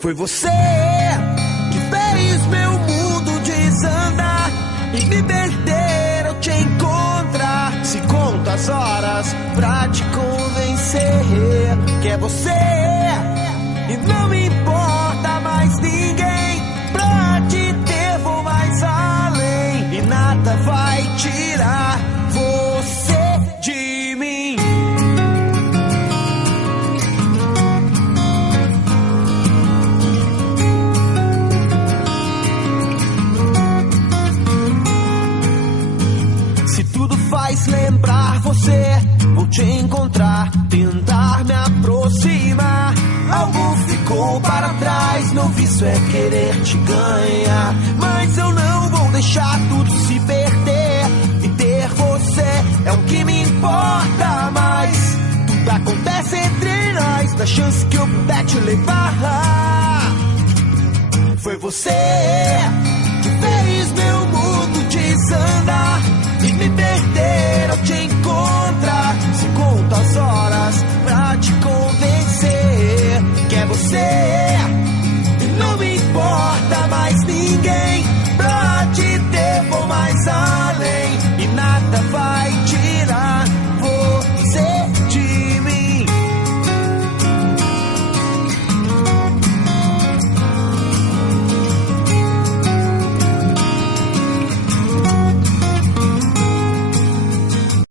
Foi você que fez meu mundo desandar e me perder ao te encontrar. Se conto as horas pra te convencer que é você e não me importa mais ninguém. Pra te ter vou mais além e nada vai tirar você de mim. Se tudo faz lembrar você, vou te encontrar, tentar me aproximar. Algo ficou para trás, meu vício é querer te ganhar. Mas eu não vou deixar tudo se perder. E ter você é o que me importa mais. Tudo acontece entre nós, na chance que eu puder te levar. Foi você